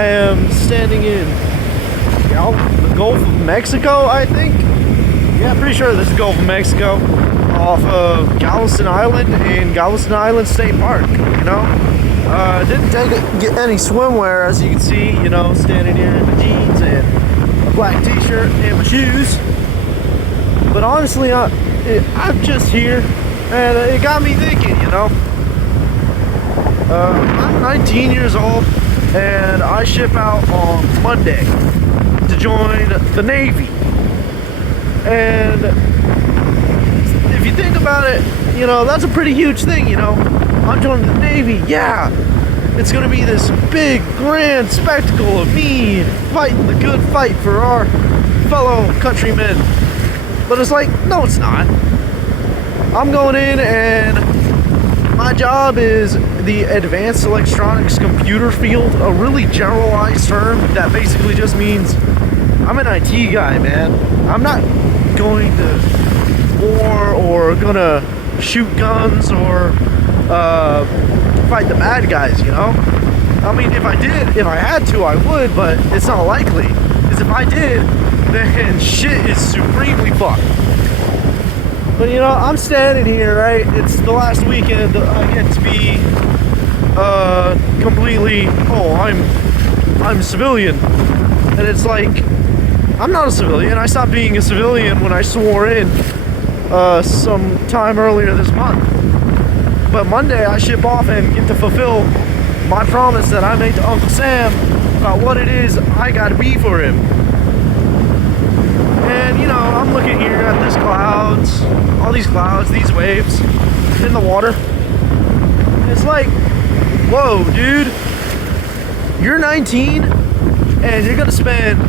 I am standing in the Gulf of Mexico, I think. Yeah, pretty sure this is Gulf of Mexico, off of Galveston Island in Galveston Island State Park, you know. Didn't get any swimwear, as you can see, you know, standing here in the jeans and a black t-shirt and my shoes. But honestly, I'm just here, and it got me thinking, you know. I'm 19 years old, and I ship out on Monday to join the Navy. And if you think about it, you know, that's a pretty huge thing, you know. I'm joining the Navy, yeah. It's gonna be this big, grand spectacle of me fighting the good fight for our fellow countrymen. But it's like, no, it's not. I'm going in, and my job is the advanced electronics computer field, a really generalized term that basically just means I'm an IT guy, man. I'm not going to war or gonna shoot guns or fight the bad guys, you know? I mean, if I had to, I would, but it's not likely. Because if I did, then shit is supremely fucked. But you know, I'm standing here, right? It's the last weekend I get to be completely, I'm a civilian. And it's like, I'm not a civilian. I stopped being a civilian when I swore in some time earlier this month. But Monday I ship off and get to fulfill my promise that I made to Uncle Sam about what it is I gotta be for him. And you know, I'm looking here at these clouds, all these clouds, these waves in the water. It's like, whoa, dude, you're 19 and you're gonna spend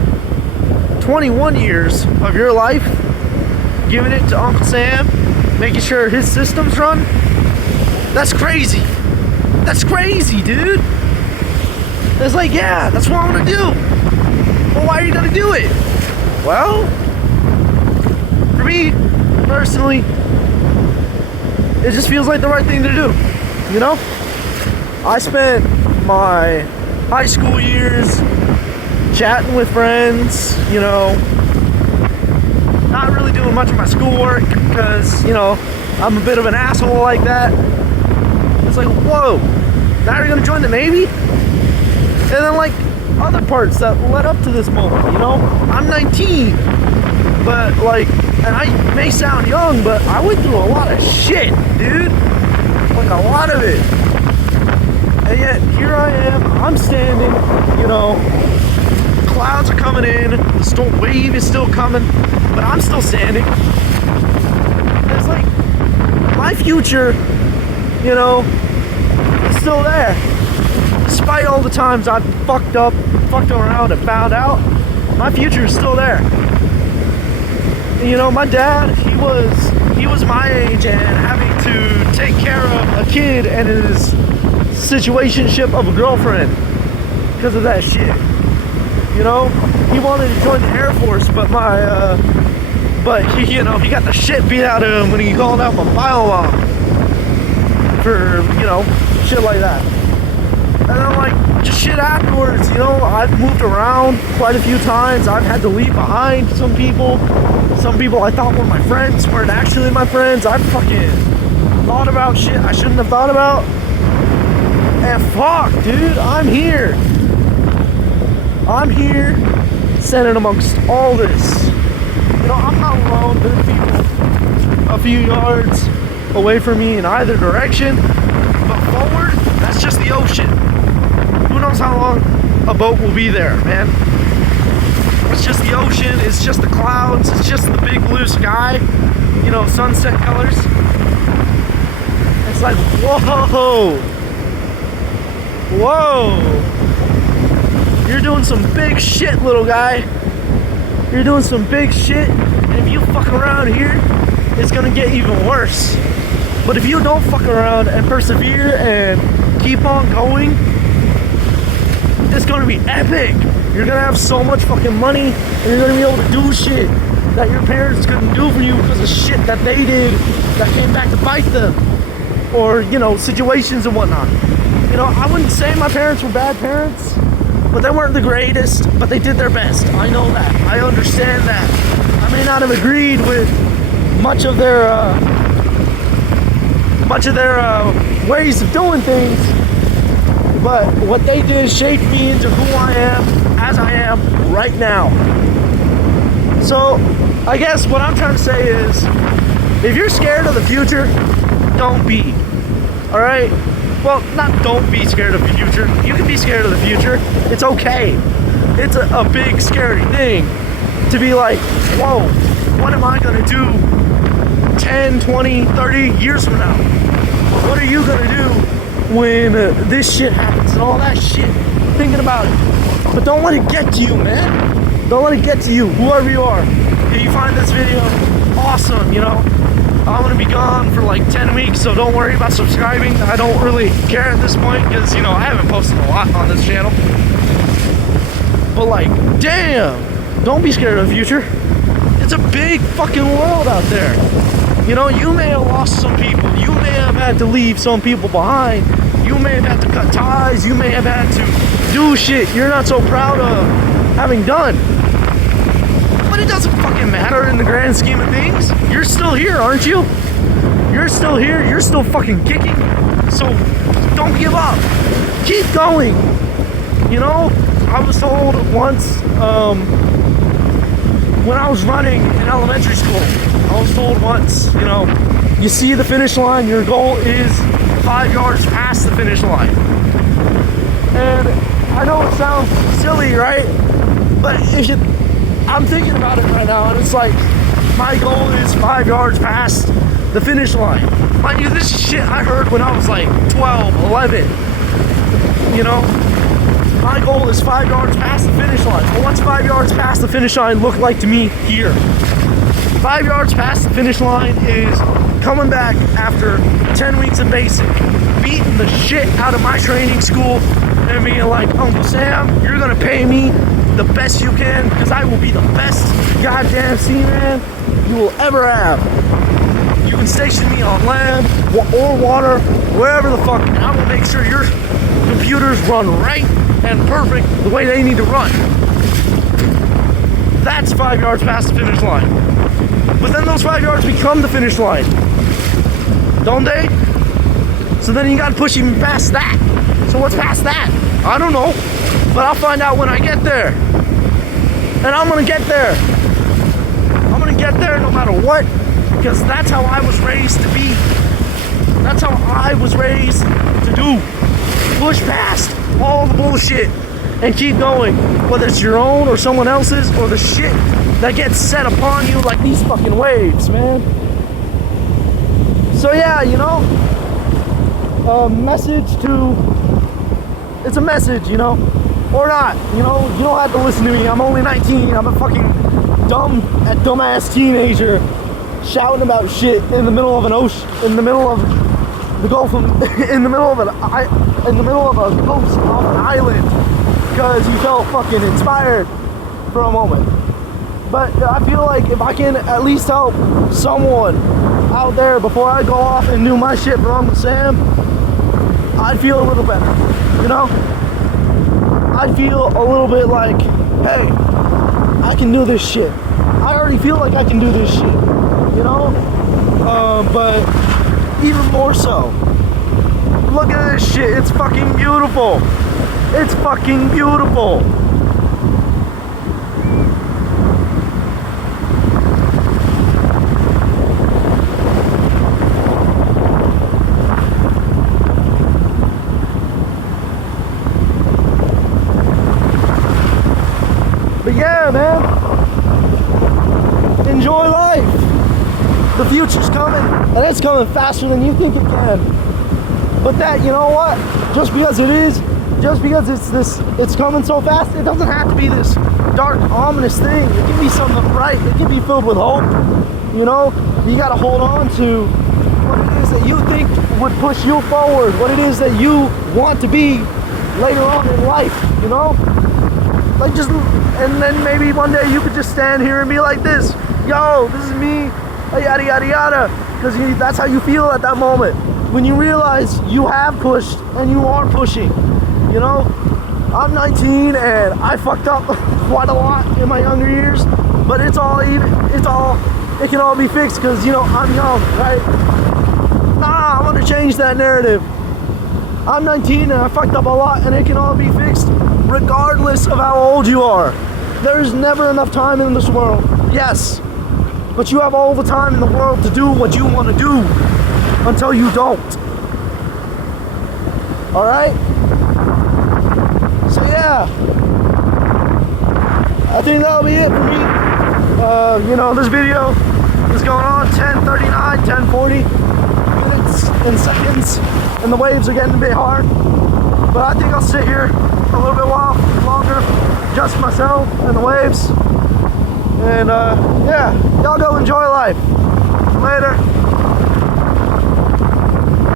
21 years of your life giving it to Uncle Sam, making sure his systems run. That's crazy. That's crazy, dude. It's like, yeah, that's what I'm gonna do. Well, why are you gonna do it? Well, for me, personally, it just feels like the right thing to do, you know? I spent my high school years chatting with friends, you know, not really doing much of my schoolwork because, you know, I'm a bit of an asshole like that. It's like, whoa, now you're gonna join the Navy? And then like other parts that led up to this moment, you know? I'm 19, but like, and I may sound young, but I went through a lot of shit, dude. Like a lot of it. And yet, here I am, I'm standing, you know, clouds are coming in, the storm wave is still coming, but I'm still standing. And it's like, my future, you know, is still there. Despite all the times I've fucked around and found out, my future is still there. And, you know, my dad, he was my age and having to take care of a kid and his situationship of a girlfriend because of that shit. You know, he wanted to join the Air Force, but he, you know, he got the shit beat out of him when he called out my bio mom for, you know, shit like that. And then like, just shit afterwards, you know, I've moved around quite a few times. I've had to leave behind some people. Some people I thought were my friends weren't actually my friends. I fucking thought about shit I shouldn't have thought about. And fuck, dude, I'm here. I'm here, standing amongst all this. You know, I'm not alone. There's people a few yards away from me in either direction. But forward, that's just the ocean. Who knows how long a boat will be there, man? It's just the ocean, it's just the clouds, it's just the big blue sky, you know, sunset colors. It's like, whoa, whoa. You're doing some big shit, little guy. You're doing some big shit, and if you fuck around here, it's gonna get even worse. But if you don't fuck around and persevere and keep on going, it's gonna be epic. You're gonna have so much fucking money, and you're gonna be able to do shit that your parents couldn't do for you because of shit that they did that came back to bite them. Or, you know, situations and whatnot. You know, I wouldn't say my parents were bad parents, but they weren't the greatest, but they did their best. I know that. I understand that. I may not have agreed with much of their ways of doing things, but what they did shaped me into who I am, as I am right now. So I guess what I'm trying to say is, if you're scared of the future, don't be. All right? Well, not don't be scared of the future. You can be scared of the future. It's okay. It's a big scary thing to be like, whoa, what am I gonna do 10, 20, 30 years from now? What are you gonna do when this shit happens and all that shit? Thinking about it. But don't let it get to you, man. Don't let it get to you, whoever you are. If you find this video awesome, you know, I'm gonna be gone for like 10 weeks, so don't worry about subscribing. I don't really care at this point because, you know, I haven't posted a lot on this channel. But like, damn, don't be scared of the future. It's a big fucking world out there. You know, you may have lost some people. You may have had to leave some people behind. You may have had to cut ties. You may have had to do shit you're not so proud of having done. But it doesn't fucking matter in the grand scheme of things. You're still here, aren't you? You're still here. You're still fucking kicking. So don't give up. Keep going. You know, I was told once when I was running in elementary school, I was told once, you know, you see the finish line, your goal is 5 yards past the finish line. And I know it sounds silly, right? But if you, I'm thinking about it right now, and it's like, my goal is 5 yards past the finish line. Mind you, this is shit I heard when I was like 12, 11. You know? My goal is 5 yards past the finish line. Well, what's 5 yards past the finish line look like to me here? 5 yards past the finish line is coming back after 10 weeks of basic, beating the shit out of my training school, and being like, Uncle Sam, you're gonna pay me the best you can, because I will be the best goddamn seaman you will ever have. You can station me on land or water, wherever the fuck, and I will make sure your computers run right and perfect the way they need to run. That's 5 yards past the finish line. But then those 5 yards become the finish line, don't they? So then you gotta push even past that. So what's past that? I don't know, but I'll find out when I get there. And I'm gonna get there. I'm gonna get there no matter what, because that's how I was raised to be. That's how I was raised to do. Push past all the bullshit and keep going, whether it's your own or someone else's, or the shit that gets set upon you like these fucking waves, man. So yeah, you know, it's a message, you know, or not, you know, you don't have to listen to me. I'm only 19. I'm a fucking dumbass teenager shouting about shit in the middle of an ocean, in the middle of the Gulf of, in the middle of a coast off an island, because you felt fucking inspired for a moment. But I feel like if I can at least help someone out there before I go off and do my shit for Uncle Sam, I'd feel a little better, you know? I'd feel a little bit like, hey, I can do this shit. I already feel like I can do this shit, you know? But even more so, look at this shit. It's fucking beautiful. It's fucking beautiful. But yeah, man, enjoy life. The future's coming, and it's coming faster than you think it can. But that, you know what? Just because it's coming so fast, it doesn't have to be this dark, ominous thing. It can be something bright. It can be filled with hope. You know, you gotta hold on to what it is that you think would push you forward, what it is that you want to be later on in life, you know? Like just, and then maybe one day you could just stand here and be like this, yo, this is me, yada yada yada, because that's how you feel at that moment, when you realize you have pushed and you are pushing, you know? I'm 19 and I fucked up quite a lot in my younger years, but it can all be fixed because, you know, I'm young, right? Nah, I want to change that narrative. I'm 19 and I fucked up a lot, and it can all be fixed regardless of how old you are. There's never enough time in this world. Yes, but you have all the time in the world to do what you want to do until you don't. All right? So yeah, I think that'll be it for me. You know, this video is going on 10:39, 10:40 minutes and seconds, and the waves are getting a bit hard. But I think I'll sit here a little bit while longer, just myself and the waves. And yeah, y'all go enjoy life. Later.